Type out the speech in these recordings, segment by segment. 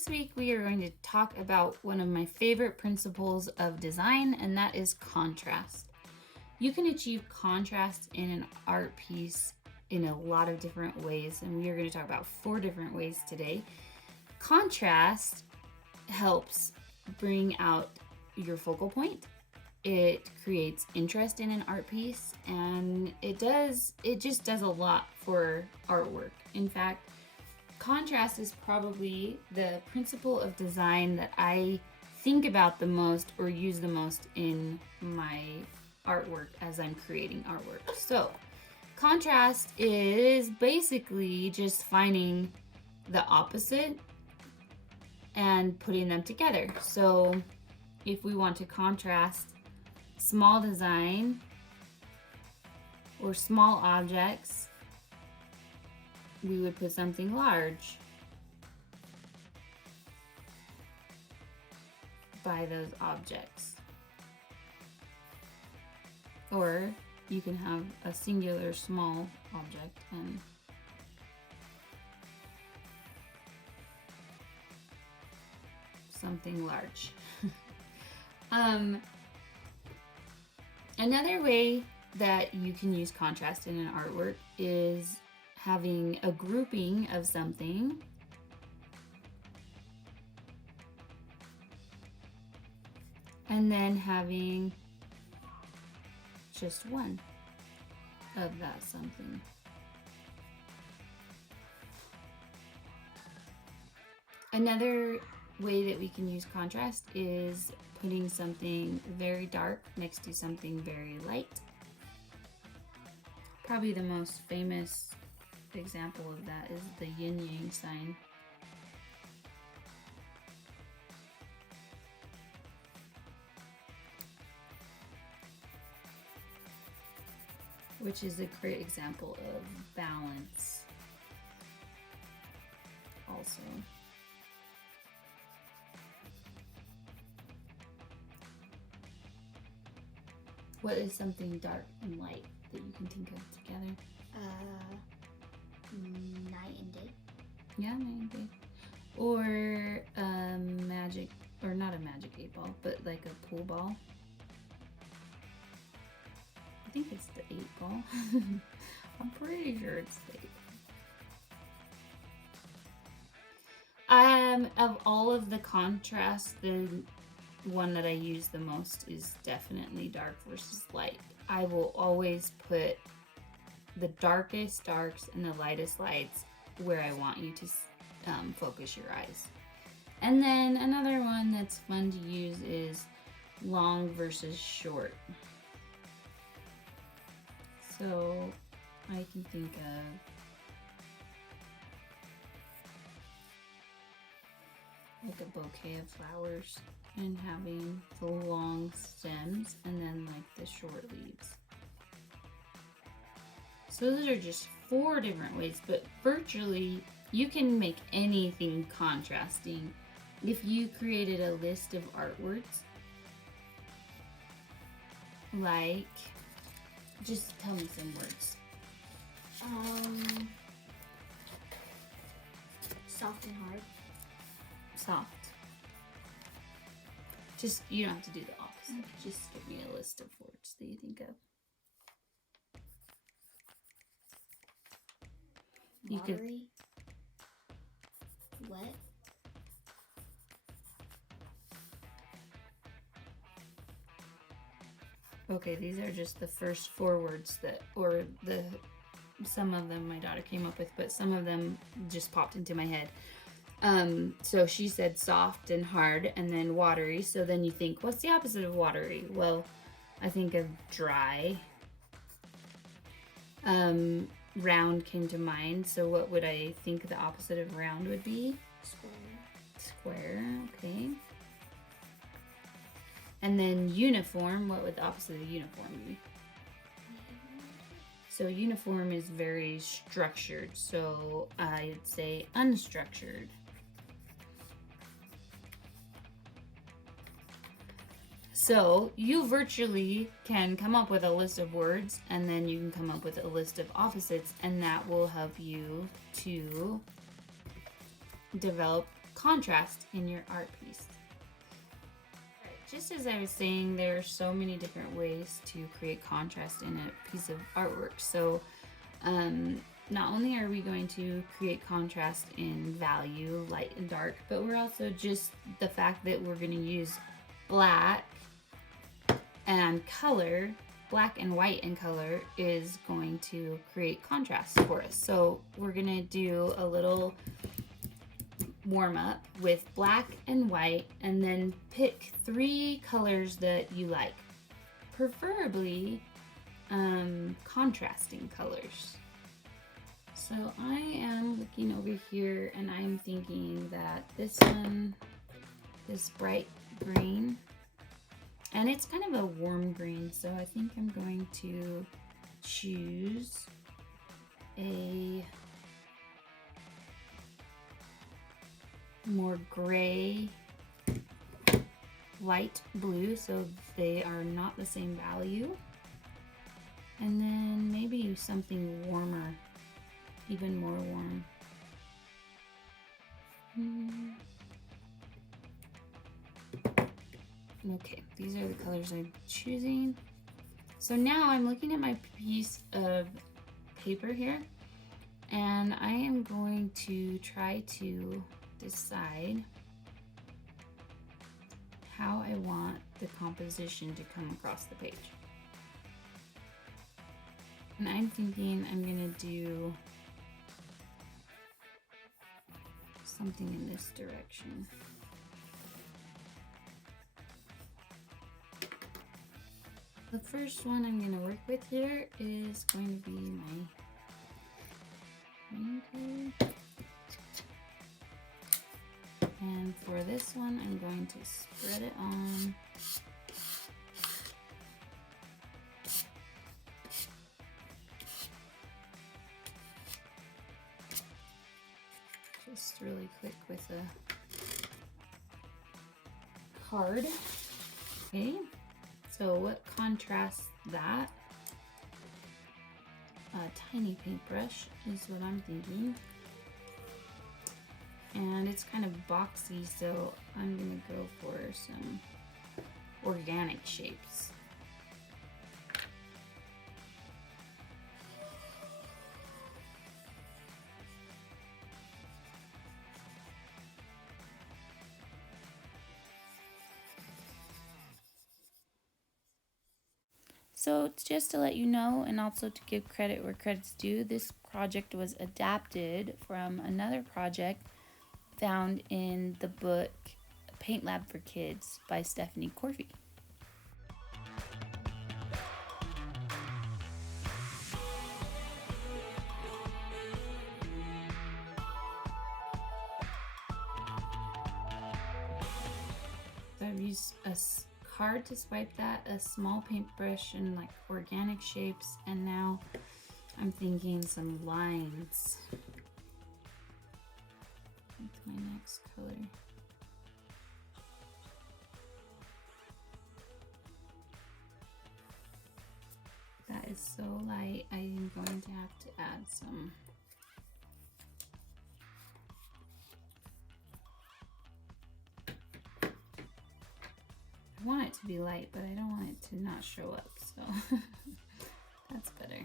this week we are going to talk about one of my favorite principles of design, and that is contrast. You can achieve contrast in an art piece in a lot of different ways, and we are going to talk about 4 different ways today. Contrast helps bring out your focal point. It creates interest in an art piece, and it just does a lot for artwork. In fact, contrast is probably the principle of design that I think about the most or use the most in my artwork as I'm creating artwork. So, contrast is basically just finding the opposite and putting them together. So, if we want to contrast small design or small objects, we would put something large by those objects. Or you can have a singular small object and something large. Another way that you can use contrast in an artwork is having a grouping of something and then having just one of that something. Another way that we can use contrast is putting something very dark next to something very light. Probably the most famous example of that is the yin-yang sign. Which is a great example of balance also. What is something dark and light that you can think of together? Night and day. Yeah, night and day. Or magic, or not a magic 8-ball, but like a pool ball. I think it's the 8-ball. I'm pretty sure it's the 8-ball. Of all of the contrasts, the one that I use the most is definitely dark versus light. I will always put the darkest darks and the lightest lights where I want you to focus your eyes. And then another one that's fun to use is long versus short. So I can think of like a bouquet of flowers and having the long stems and then like the short leaves. So those are just 4 different ways, but virtually you can make anything contrasting. If you created a list of artworks, like, just tell me some words. Soft and hard. Soft. Just, you don't have to do the opposite. Just give me a list of words that you think of. Watery. Wet. Okay, these are just the first 4 words that, or some of them my daughter came up with, but some of them just popped into my head. So she said soft and hard and then watery. So then you think, what's the opposite of watery? Well, I think of dry. Round came to mind. So what would I think the opposite of round would be? Square, okay. And then uniform, what would the opposite of uniform be? So uniform is very structured. So I'd say unstructured. So you virtually can come up with a list of words, and then you can come up with a list of opposites, and that will help you to develop contrast in your art piece. Just as I was saying, there are so many different ways to create contrast in a piece of artwork. So not only are we going to create contrast in value, light and dark, but we're also just the fact that we're going to use black and color, black and white and color is going to create contrast for us. So we're going to do a little warm up with black and white, and then pick 3 colors that you like, preferably contrasting colors. So I am looking over here and I'm thinking that this one, this bright green, and it's kind of a warm green, so I think I'm going to choose a more gray, light blue, so they are not the same value. And then maybe something warmer, even more warm. Okay, these are the colors I'm choosing. So now I'm looking at my piece of paper here, and I am going to try to decide how I want the composition to come across the page. And I'm thinking I'm gonna do something in this direction. The first one I'm going to work with here is going to be my green color. And for this one, I'm going to spread it on. Just really quick with a card. Okay. So what contrasts that? A tiny paintbrush is what I'm thinking. And it's kind of boxy, so I'm gonna go for some organic shapes. So just to let you know, and also to give credit where credit's due, this project was adapted from another project found in the book Paint Lab for Kids by Stephanie Corfey. So I've used a card to swipe that, a small paintbrush, and like organic shapes, and now I'm thinking some lines with my next color. That is so light, I am going to have to add some. I want it to be light, but I don't want it to not show up, so that's better.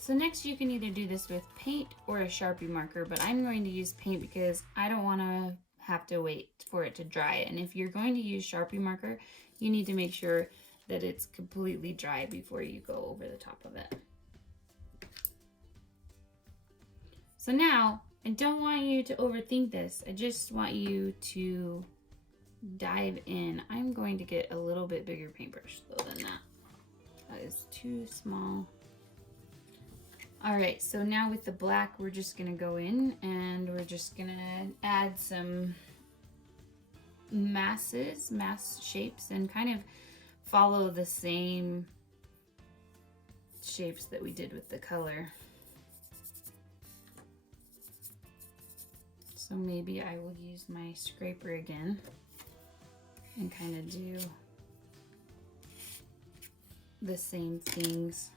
So next you can either do this with paint or a Sharpie marker, but I'm going to use paint because I don't want to have to wait for it to dry. And if you're going to use Sharpie marker, you need to make sure that it's completely dry before you go over the top of it. So now, I don't want you to overthink this. I just want you to dive in. I'm going to get a little bit bigger paintbrush though than that. That is too small. All right, so now with the black, we're just gonna go in and we're just gonna add some mass shapes, and kind of follow the same shapes that we did with the color. So maybe I will use my scraper again and kind of do the same things.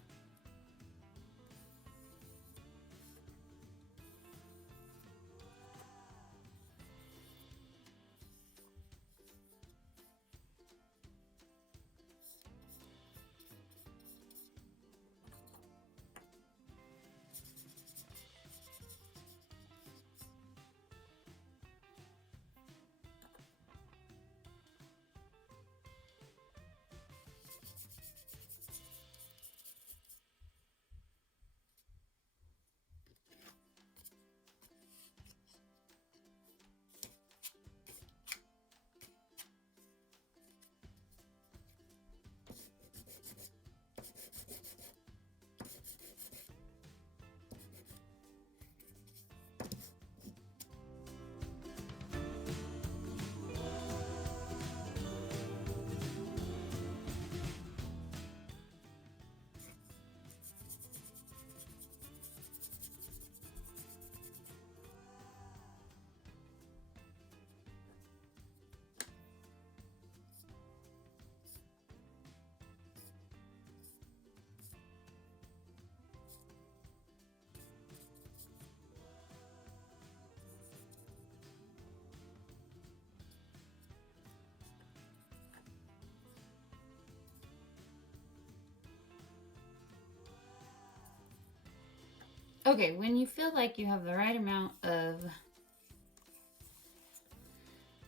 Okay, when you feel like you have the right amount of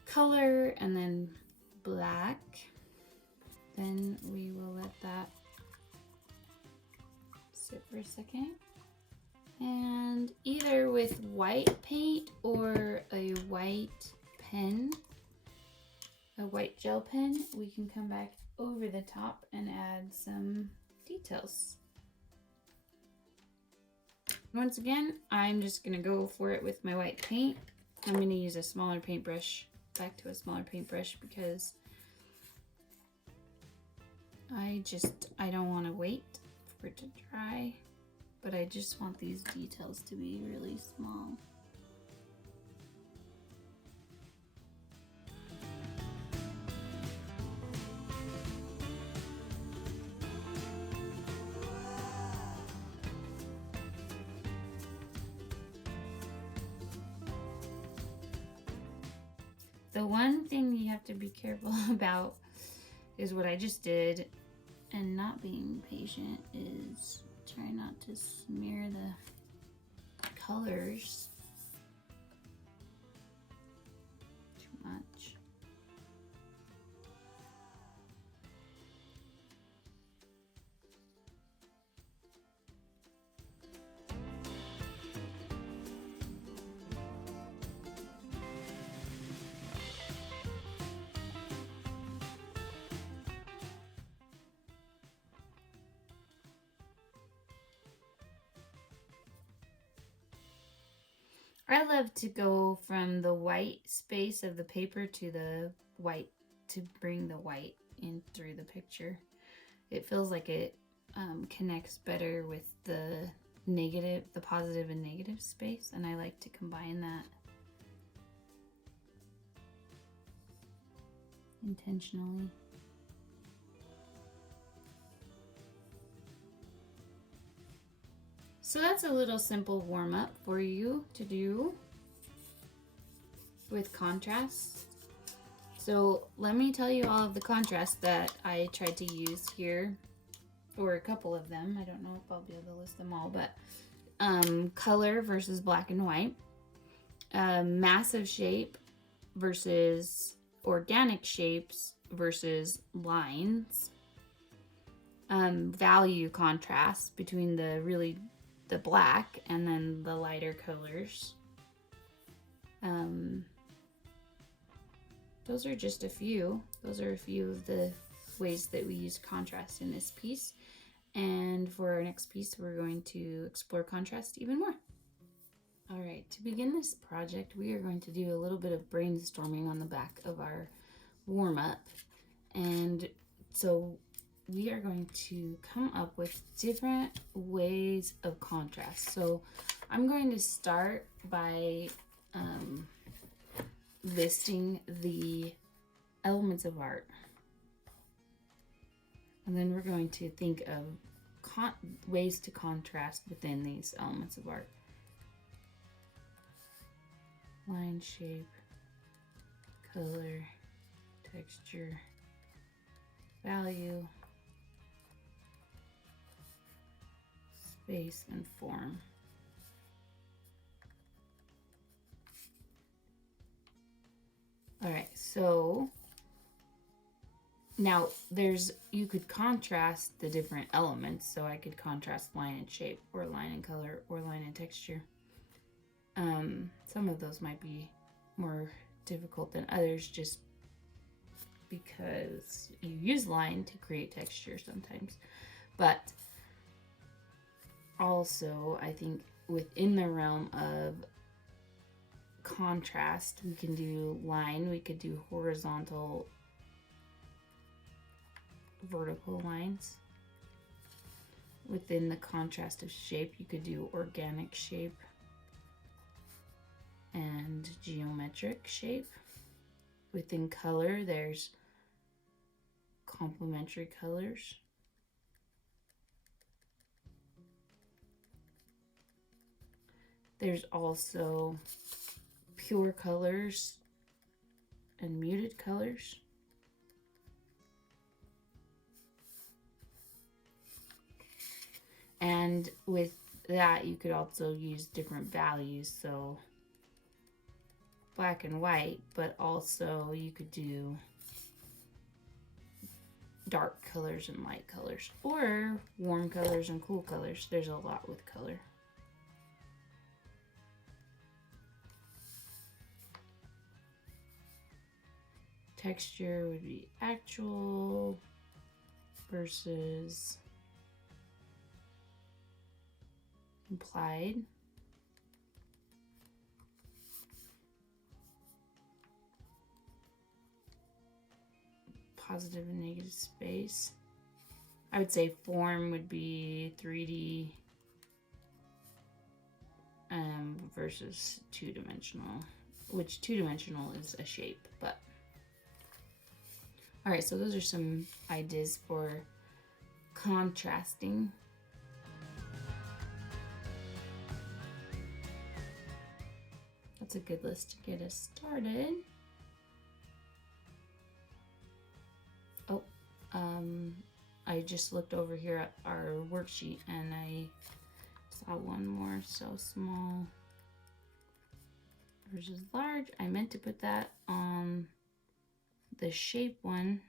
color and then black, then we will let that sit for a second. And either with white paint or a white pen, a white gel pen, we can come back over the top and add some details. Once again, I'm just gonna go for it with my white paint. I'm gonna use a smaller paintbrush, back to a smaller paintbrush, because I don't want to wait for it to dry, but I just want these details to be really small. The one thing you have to be careful about is what I just did, and not being patient, is try not to smear the colors too much. I love to go from the white space of the paper to the white, to bring the white in through the picture. It feels like it connects better with the negative, the positive and negative space, and I like to combine that intentionally. So that's a little simple warm-up for you to do with contrast. So let me tell you all of the contrasts that I tried to use here, or a couple of them. I don't know if I'll be able to list them all, but color versus black and white, massive shape versus organic shapes versus lines, value contrast between the black and then the lighter colors. Those are just a few. Those are a few of the ways that we use contrast in this piece. And for our next piece, we're going to explore contrast even more. All right, to begin this project, we are going to do a little bit of brainstorming on the back of our warm-up. And so we are going to come up with different ways of contrast. So I'm going to start by listing the elements of art. And then we're going to think of ways to contrast within these elements of art. Line, shape, color, texture, value, space, and form. All right, so now you could contrast the different elements. So I could contrast line and shape, or line and color, or line and texture. Some of those might be more difficult than others just because you use line to create texture sometimes. But also, I think within the realm of contrast, we can do line, we could do horizontal, vertical lines. Within the contrast of shape, you could do organic shape and geometric shape. Within color, there's complementary colors. There's also pure colors and muted colors. And with that, you could also use different values. So black and white, but also you could do dark colors and light colors, or warm colors and cool colors. There's a lot with color. Texture would be actual versus implied. Positive and negative space. I would say form would be 3D versus two-dimensional, which two-dimensional is a shape. But all right, so those are some ideas for contrasting. That's a good list to get us started. Oh, I just looked over here at our worksheet and I saw one more, so small versus large. I meant to put that on the shape one,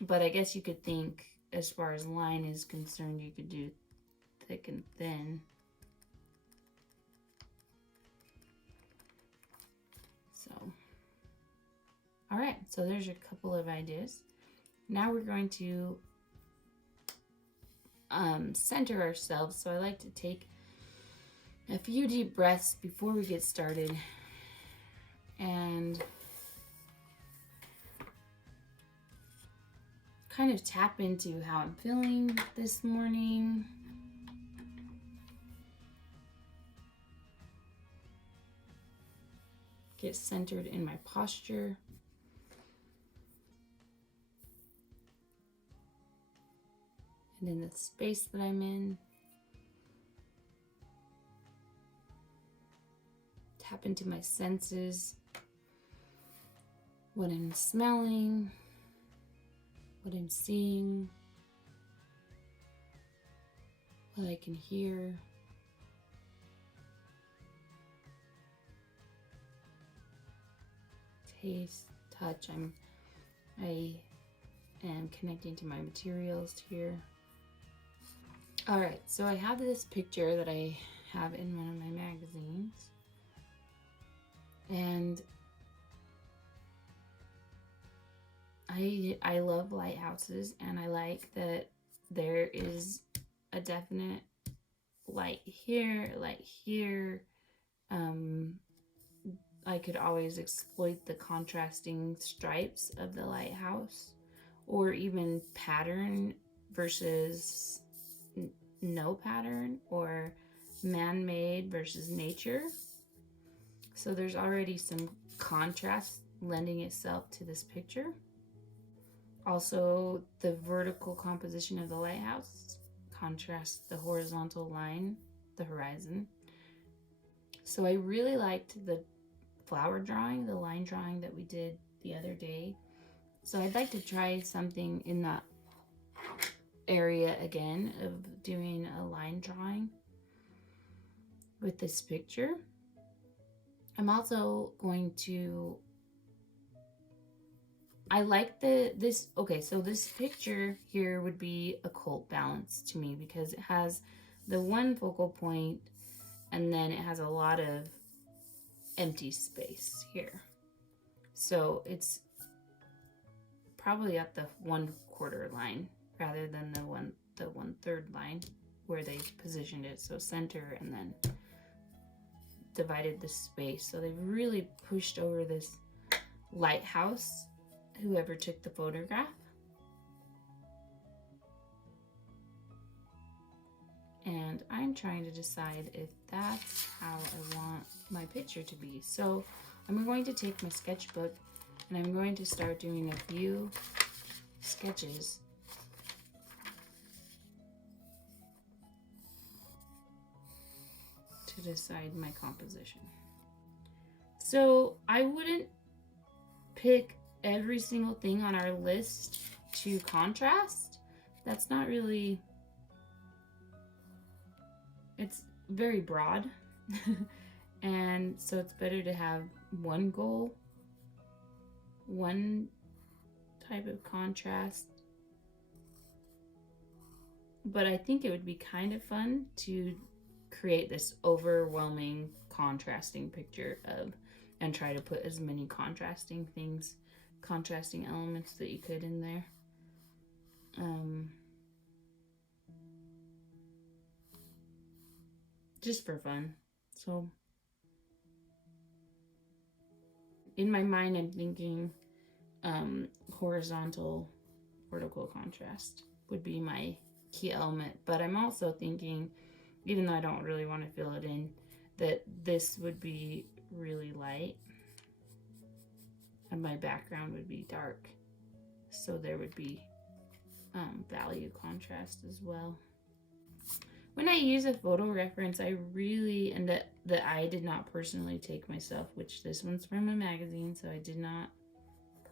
but I guess you could think as far as line is concerned, you could do thick and thin. So, all right, so there's a couple of ideas. Now we're going to center ourselves. So I like to take a few deep breaths before we get started and kind of tap into how I'm feeling this morning. Get centered in my posture. And in the space that I'm in. Tap into my senses. What I'm smelling. What I'm seeing. What I can hear. Taste, touch. I am connecting to my materials here. All right, so I have this picture that I have in one of my magazines, and I love lighthouses, and I like that there is a definite light here, light here. I could always exploit the contrasting stripes of the lighthouse, or even pattern versus no pattern, or man-made versus nature. So there's already some contrast lending itself to this picture. Also, the vertical composition of the lighthouse contrasts the horizontal line, the horizon. So I really liked the flower drawing, the line drawing that we did the other day. So I'd like to try something in that area again of doing a line drawing with this picture. I'm also going to, I like this, okay, so this picture here would be occult balance to me because it has the one focal point and then it has a lot of empty space here. So it's probably at the 1/4 line rather than the 1/3 line where they positioned it. So center and then divided the space. So they've really pushed over this lighthouse, whoever took the photograph. And I'm trying to decide if that's how I want my picture to be. So I'm going to take my sketchbook and I'm going to start doing a few sketches to decide my composition. So I wouldn't pick every single thing on our list to contrast. That's not really, it's very broad. And so it's better to have one goal, one type of contrast. But I think it would be kind of fun to create this overwhelming contrasting picture of, and try to put as many contrasting things, contrasting elements that you could in there. Just for fun. So in my mind, I'm thinking horizontal, vertical contrast would be my key element. But I'm also thinking, even though I don't really want to fill it in, that this would be really light and my background would be dark. So there would be value contrast as well. When I use a photo reference, I really, and that I did not personally take myself, which this one's from a magazine, so I did not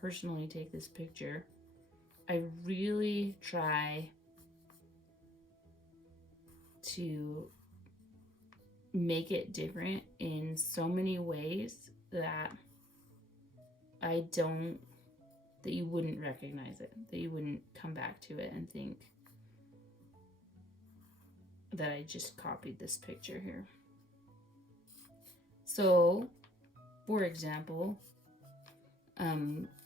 personally take this picture. I really try to make it different in so many ways that that you wouldn't recognize it, that you wouldn't come back to it and think that I just copied this picture here. So, for example,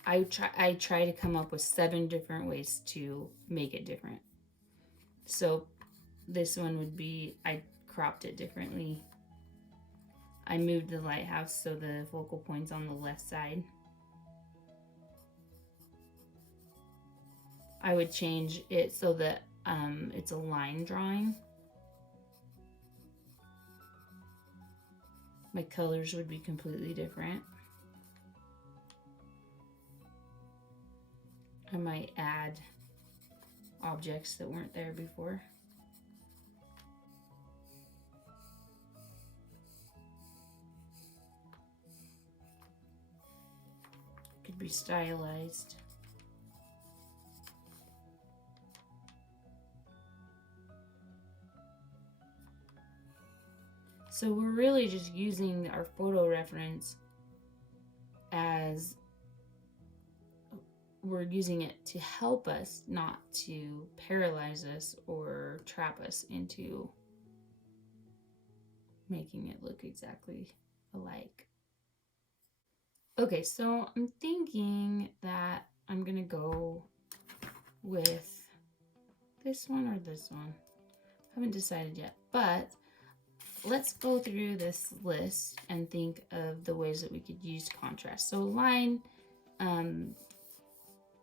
I try to come up with 7 different ways to make it different. So this one would be, I cropped it differently. I moved the lighthouse so the focal point's on the left side. I would change it so that it's a line drawing. My colors would be completely different. I might add objects that weren't there before. Could be stylized. So we're really just using our photo reference as, we're using it to help us, not to paralyze us or trap us into making it look exactly alike. Okay, so I'm thinking that I'm gonna go with this one or this one. Haven't decided yet, but let's go through this list and think of the ways that we could use contrast. So line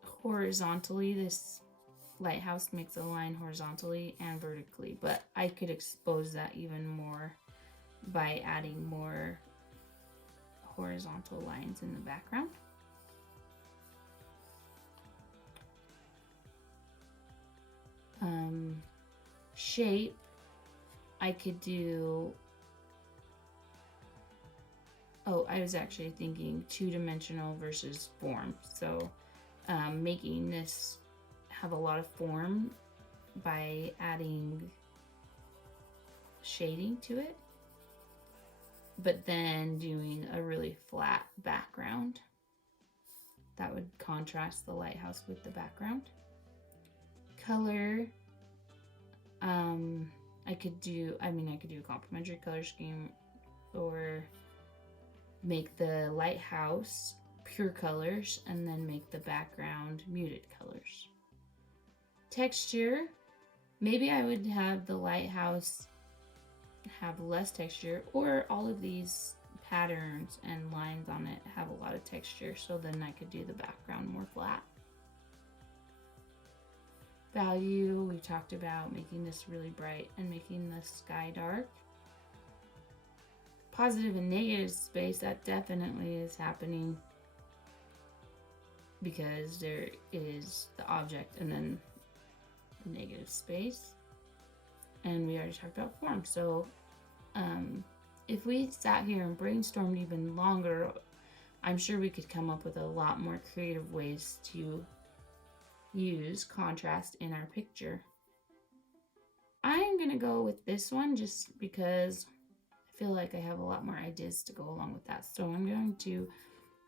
horizontally, this lighthouse makes a line horizontally and vertically, but I could expose that even more by adding more horizontal lines in the background. Shape, I could do, I was actually thinking two-dimensional versus form. So making this have a lot of form by adding shading to it, but then doing a really flat background. That would contrast the lighthouse with the background. Color, I could do a complementary color scheme, or make the lighthouse pure colors and then make the background muted colors. Texture, maybe I would have the lighthouse have less texture, or all of these patterns and lines on it have a lot of texture, so then I could do the background more flat. Value, we talked about making this really bright and making the sky dark. Positive and negative space, that definitely is happening because there is the object and then negative space. And we already talked about form. So if we sat here and brainstormed even longer, I'm sure we could come up with a lot more creative ways to use contrast in our picture. I'm gonna go with this one just because I feel like I have a lot more ideas to go along with that. So I'm going to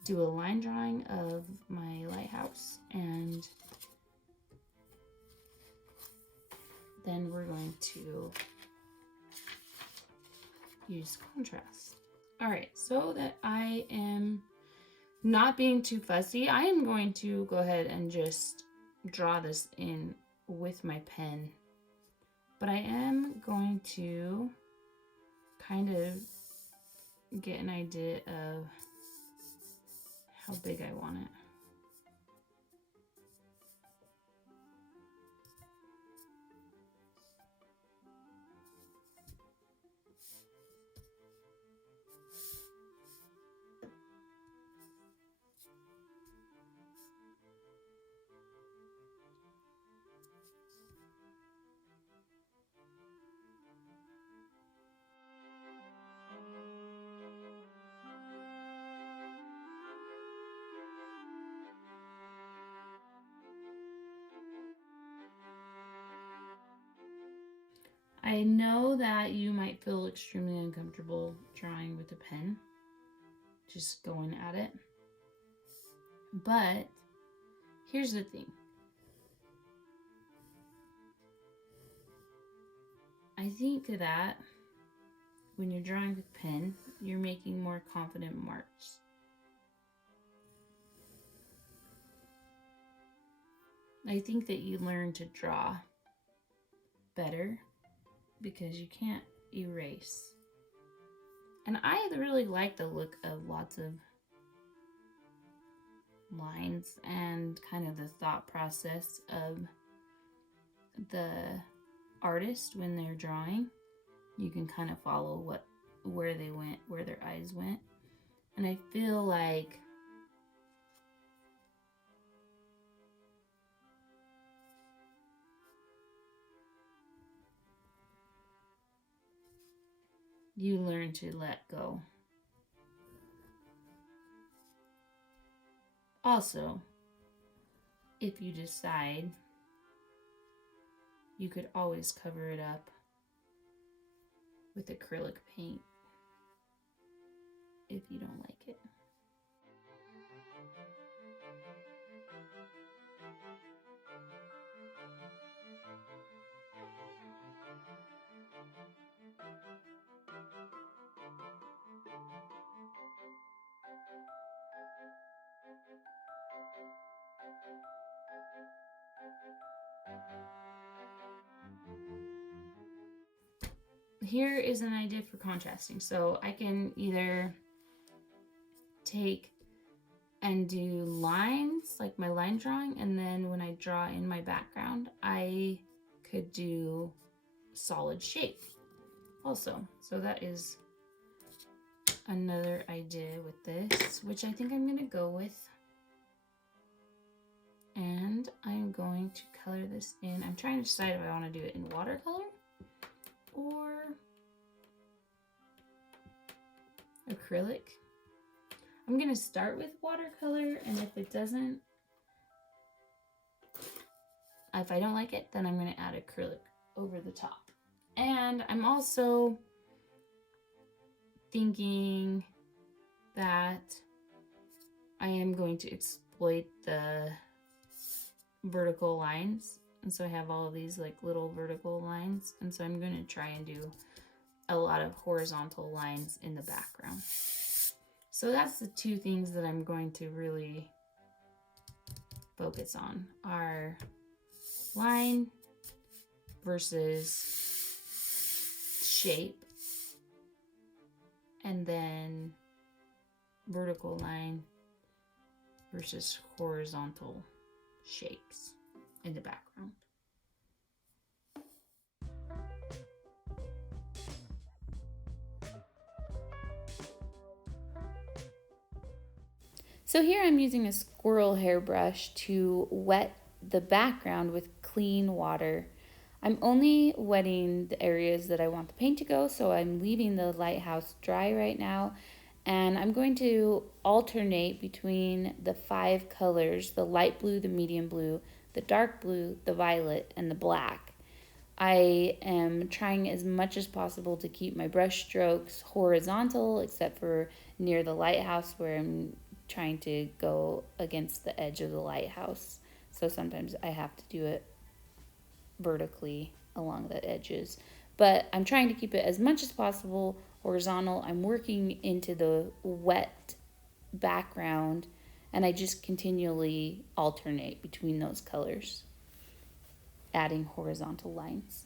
do a line drawing of my lighthouse, and then we're going to use contrast. All right, so that I am not being too fussy, I am going to go ahead and just draw this in with my pen, but I am going to kind of get an idea of how big I want it. I know that you might feel extremely uncomfortable drawing with a pen, just going at it. But here's the thing. I think that when you're drawing with pen, you're making more confident marks. I think that you learn to draw better because you can't erase. And I really like the look of lots of lines and kind of the thought process of the artist when they're drawing. You can kind of follow where they went, where their eyes went. And I feel like you learn to let go. Also, if you decide, you could always cover it up with acrylic paint if you don't like it. here is an idea for contrasting. So I can either take and do lines, like my line drawing, and then when I draw in my background, I could do solid shape also. So that is another idea with this, which I think I'm gonna go with. And I'm going to color this in. I'm trying to decide if I want to do it in watercolor or acrylic. I'm going to start with watercolor, and if I don't like it, then I'm going to add acrylic over the top. And I'm also thinking that I am going to exploit the vertical lines, and so I have all of these like little vertical lines, and so I'm going to try and do a lot of horizontal lines in the background. So that's the two things that I'm going to really focus on are line versus shape, and then vertical line versus horizontal shapes in the background. So here I'm using a squirrel hairbrush to wet the background with clean water. I'm only wetting the areas that I want the paint to go, so I'm leaving the lighthouse dry right now. And I'm going to alternate between the 5 colors, the light blue, the medium blue, the dark blue, the violet, and the black. I am trying as much as possible to keep my brush strokes horizontal, except for near the lighthouse where I'm trying to go against the edge of the lighthouse. So sometimes I have to do it vertically along the edges. But I'm trying to keep it as much as possible horizontal. I'm working into the wet background, and I just continually alternate between those colors, adding horizontal lines.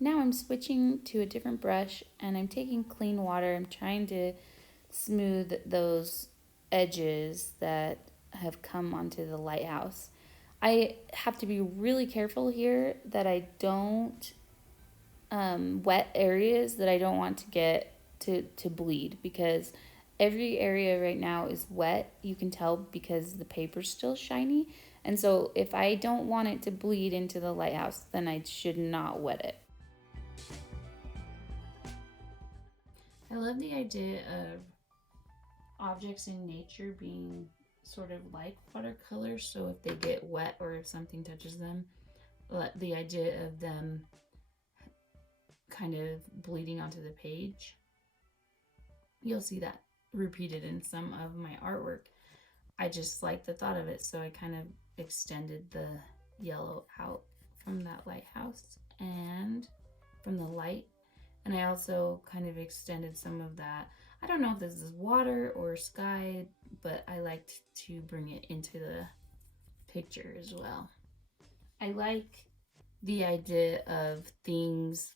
Now I'm switching to a different brush, and I'm taking clean water. I'm trying to smooth those edges that have come onto the lighthouse. I have to be really careful here that I don't wet areas that I don't want to get to bleed, because every area right now is wet. You can tell because the paper's still shiny. And so if I don't want it to bleed into the lighthouse, then I should not wet it. I love the idea of objects in nature being sort of like watercolors, so if they get wet or if something touches them, the idea of them kind of bleeding onto the page, you'll see that repeated in some of my artwork. I just like the thought of it, so I kind of extended the yellow out from that lighthouse and from the light. And I also kind of extended some of that. I don't know if this is water or sky, but I liked to bring it into the picture as well. I like the idea of things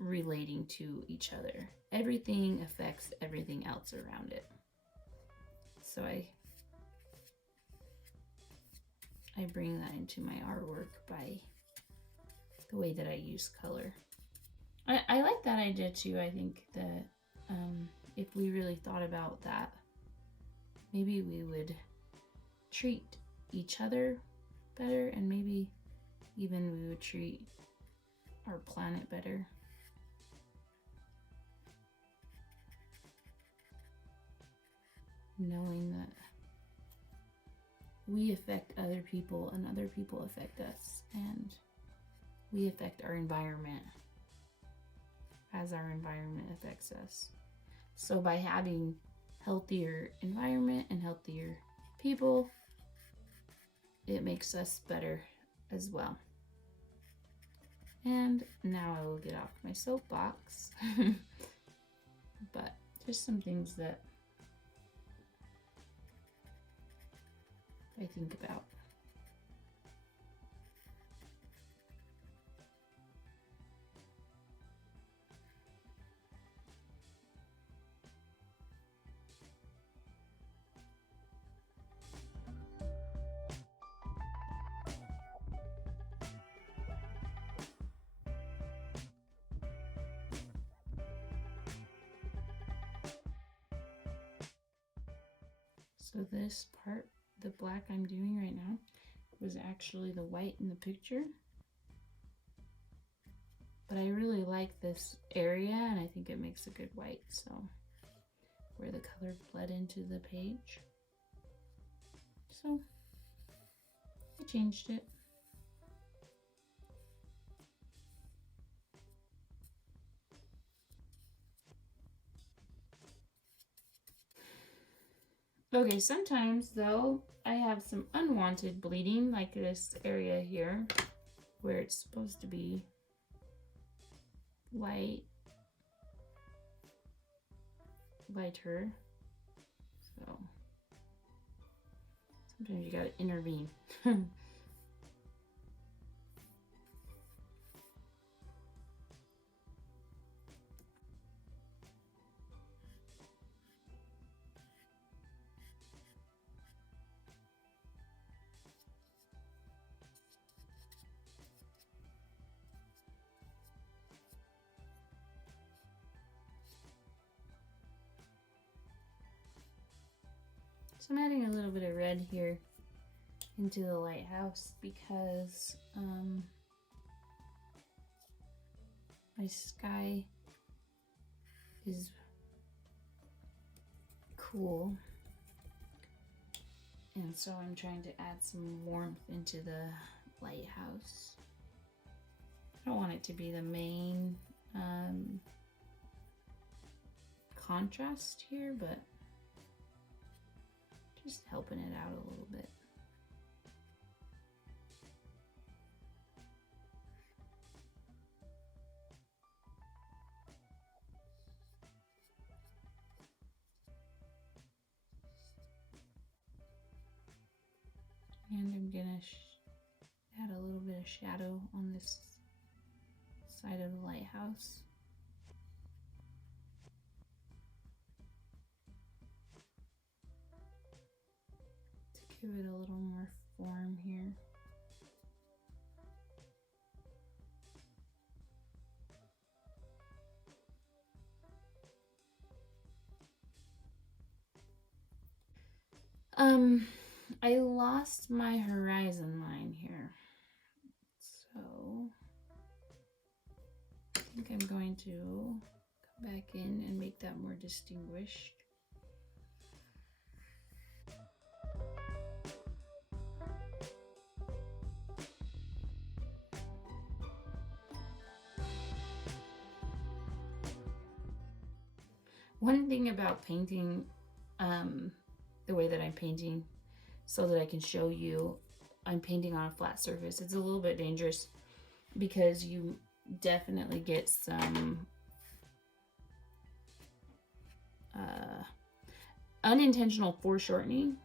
relating to each other. Everything affects everything else around it. So I bring that into my artwork by the way that I use color. I like that idea too. I think that if we really thought about that, maybe we would treat each other better, and maybe even we would treat our planet better. Knowing that we affect other people and other people affect us, and we affect our environment as our environment affects us. So by having healthier environment and healthier people, it makes us better as well. And now I will get off my soapbox. But just some things that I think about. So this part, the black I'm doing right now, was actually the white in the picture. But I really like this area, and I think it makes a good white, so where the color bled into the page. So I changed it. Okay, sometimes though, I have some unwanted bleeding, like this area here, where it's supposed to be lighter. So sometimes you gotta intervene. So I'm adding a little bit of red here into the lighthouse because my sky is cool, and so I'm trying to add some warmth into the lighthouse. I don't want it to be the main contrast here, but just helping it out a little bit. And I'm gonna add a little bit of shadow on this side of the lighthouse. To give it a little more form here. I lost my horizon line here, so I think I'm going to come back in and make that more distinguished. One thing about painting, the way that I'm painting, so that I can show you, I'm painting on a flat surface. It's a little bit dangerous because you definitely get some unintentional foreshortening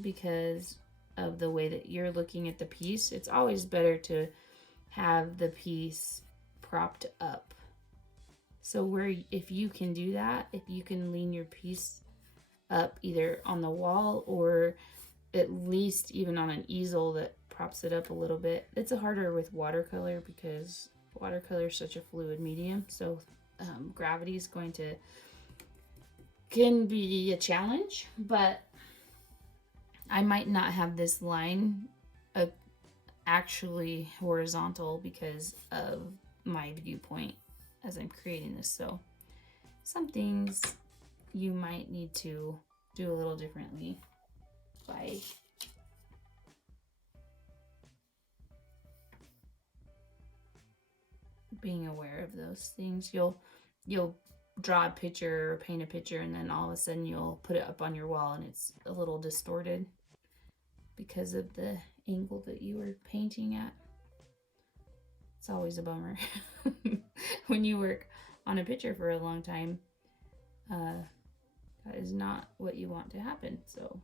because of the way that you're looking at the piece. It's always better to have the piece propped up. So where, if you can do that, if you can lean your piece up either on the wall or at least even on an easel that props it up a little bit. It's harder with watercolor because watercolor is such a fluid medium. So gravity is can be a challenge, but I might not have this line actually horizontal because of my viewpoint as I'm creating this. So some things you might need to do a little differently by being aware of those things. You'll draw a picture or paint a picture, and then all of a sudden you'll put it up on your wall and it's a little distorted because of the angle that you were painting at. It's always a bummer when you work on a picture for a long time. That is not what you want to happen. So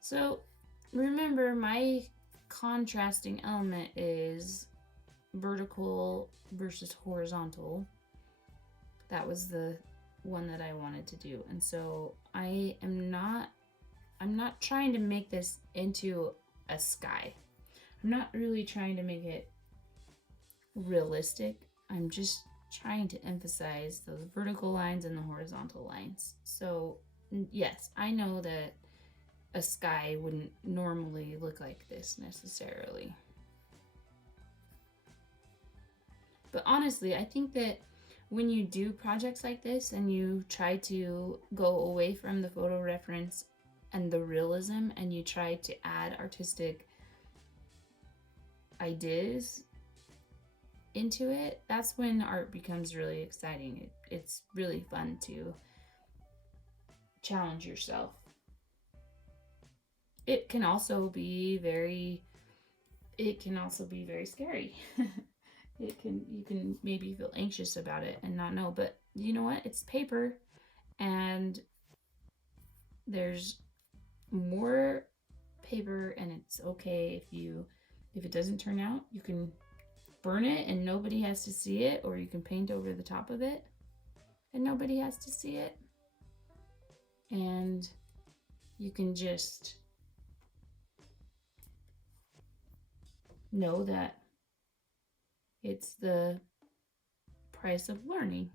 So remember, my contrasting element is vertical versus horizontal. That was the one that I wanted to do. And so I'm not trying to make this into a sky. I'm not really trying to make it realistic. I'm just trying to emphasize those vertical lines and the horizontal lines. So yes, I know that a sky wouldn't normally look like this necessarily. But honestly, I think that when you do projects like this and you try to go away from the photo reference and the realism and you try to add artistic ideas into it, that's when art becomes really exciting. It's really fun to challenge yourself. It can also be very scary. You can maybe feel anxious about it and not know, but you know what? It's paper, and there's more paper, and it's okay if it doesn't turn out. You can burn it and nobody has to see it, or you can paint over the top of it and nobody has to see it. And you can just know that it's the price of learning.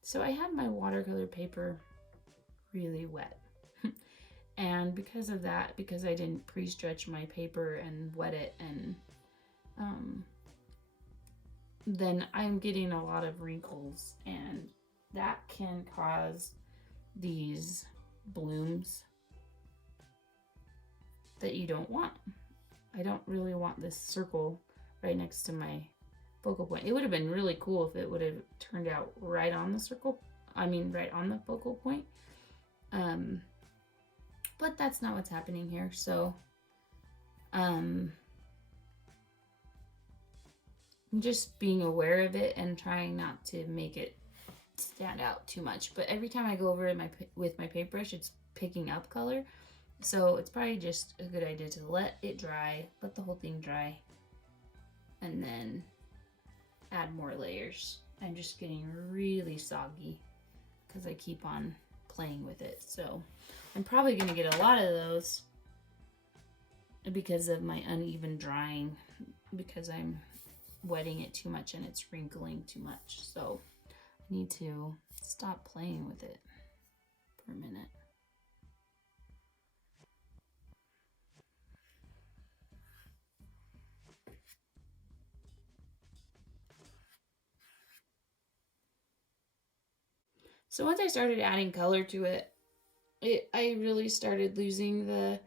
So I have my watercolor paper really wet. And because of that, because I didn't pre-stretch my paper and wet it, and then I'm getting a lot of wrinkles, and that can cause these blooms that you don't want. I don't really want this circle right next to my focal point. It would have been really cool if it would have turned out right on the circle. Right on the focal point. But that's not what's happening here. So, I'm just being aware of it and trying not to make it stand out too much. But every time I go over it with my paintbrush, it's picking up color. So it's probably just a good idea to let it dry, let the whole thing dry, and then add more layers. I'm just getting really soggy because I keep on playing with it. So I'm probably going to get a lot of those because of my uneven drying, because I'm wetting it too much and it's wrinkling too much. So I need to stop playing with it for a minute. So once I started adding color to it, I really started losing the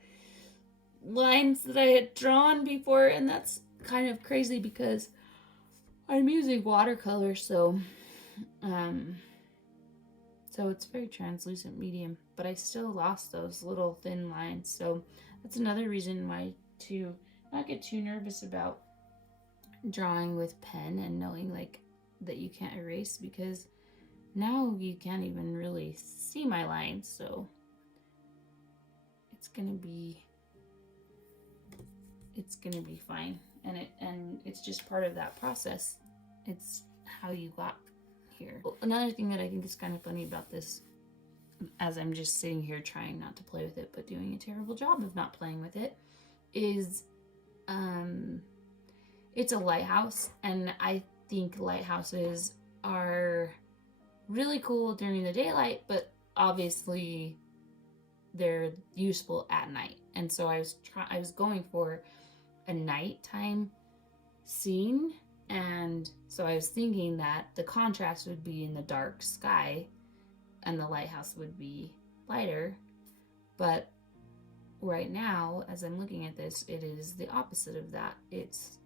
lines that I had drawn before, and that's kind of crazy because I'm using watercolor, so it's very translucent medium, but I still lost those little thin lines. So that's another reason why to not get too nervous about drawing with pen and knowing like that you can't erase, because now you can't even really see my lines. So it's gonna be fine, and it's just part of that process. It's how you got here. Another thing that I think is kind of funny about this, as I'm just sitting here trying not to play with it but doing a terrible job of not playing with it, is it's a lighthouse, and I think lighthouses are really cool during the daylight, but obviously they're useful at night. And so I was going for a nighttime scene, and so I was thinking that the contrast would be in the dark sky and the lighthouse would be lighter. But right now, as I'm looking at this, it is the opposite of that. It's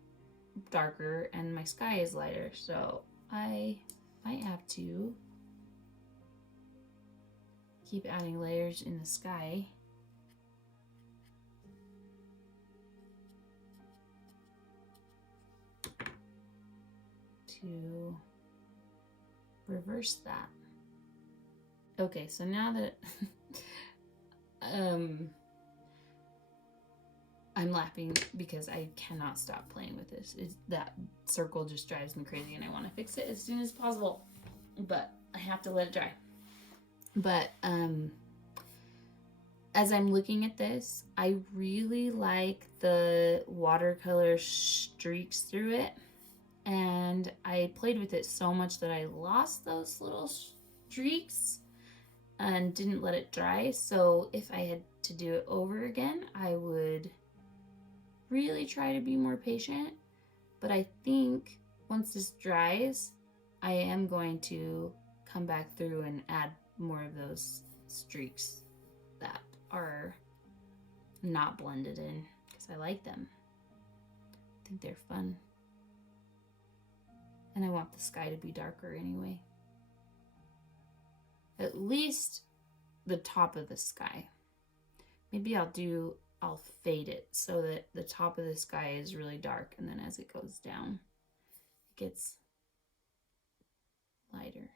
darker and my sky is lighter. So I might have to keep adding layers in the sky to reverse that. Okay, so now that I'm laughing because I cannot stop playing with this. That circle just drives me crazy, and I want to fix it as soon as possible, but I have to let it dry. But as I'm looking at this, I really like the watercolor streaks through it, and I played with it so much that I lost those little streaks and didn't let it dry. So if I had to do it over again, I would really try to be more patient. But I think once this dries, I am going to come back through and add more of those streaks that are not blended in, because I like them. I think they're fun. And I want the sky to be darker anyway. At least the top of the sky. Maybe I'll fade it so that the top of the sky is really dark, and then as it goes down, it gets lighter.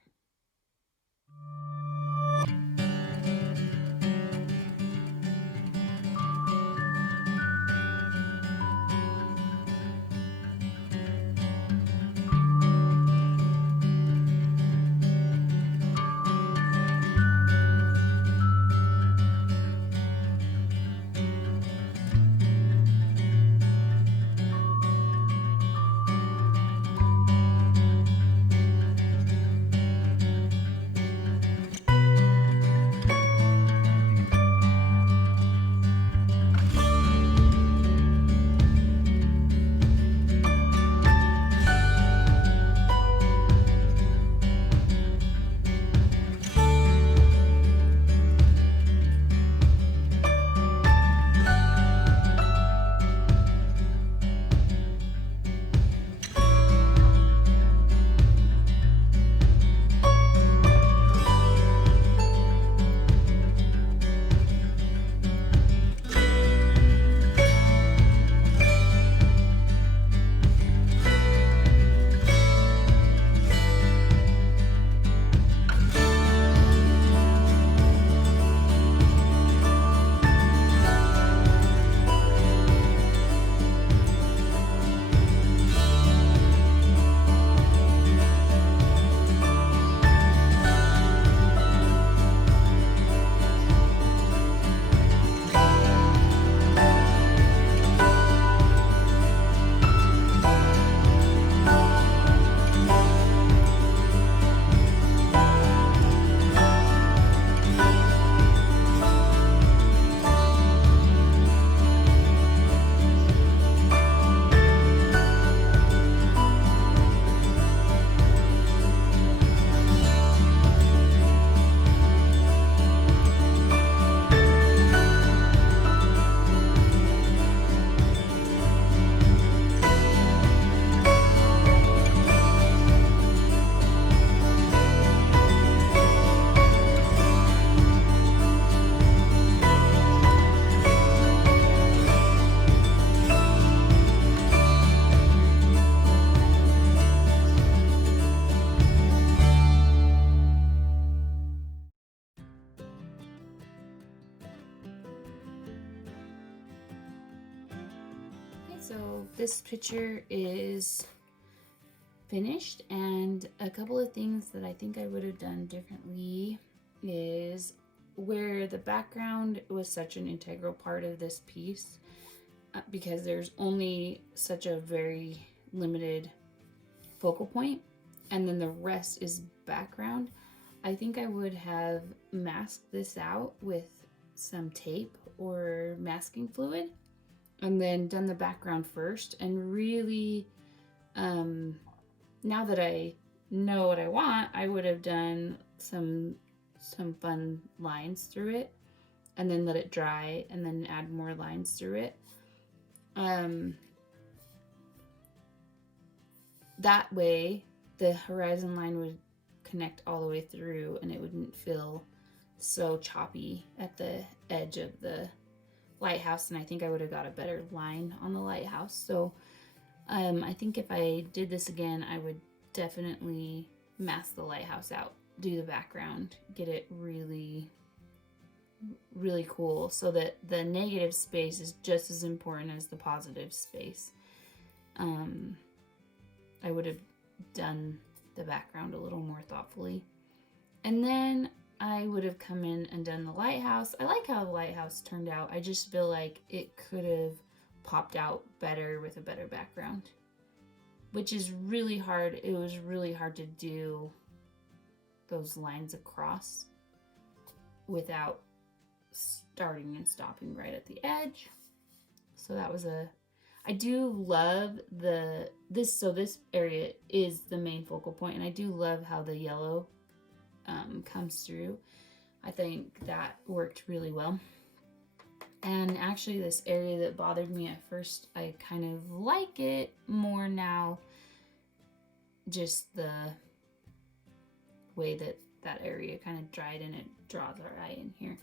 this picture is finished, and a couple of things that I think I would have done differently is where the background was such an integral part of this piece, because there's only such a very limited focal point and then the rest is background. I think I would have masked this out with some tape or masking fluid and then done the background first, and really now that I know what I want, I would have done some fun lines through it and then let it dry and then add more lines through it. That way the horizon line would connect all the way through and it wouldn't feel so choppy at the edge of the lighthouse, and I think I would have got a better line on the lighthouse. So I think if I did this again, I would definitely mask the lighthouse out, do the background, get it really really cool so that the negative space is just as important as the positive space. I would have done the background a little more thoughtfully. And then I would have come in and done the lighthouse. I like how the lighthouse turned out. I just feel like it could have popped out better with a better background, which is really hard. It was really hard to do those lines across without starting and stopping right at the edge. So that was I do love this area is the main focal point, and I do love how the yellow comes through. I think that worked really well. And actually this area that bothered me at first, I kind of like it more now, just the way that area kind of dried and it draws our eye in here.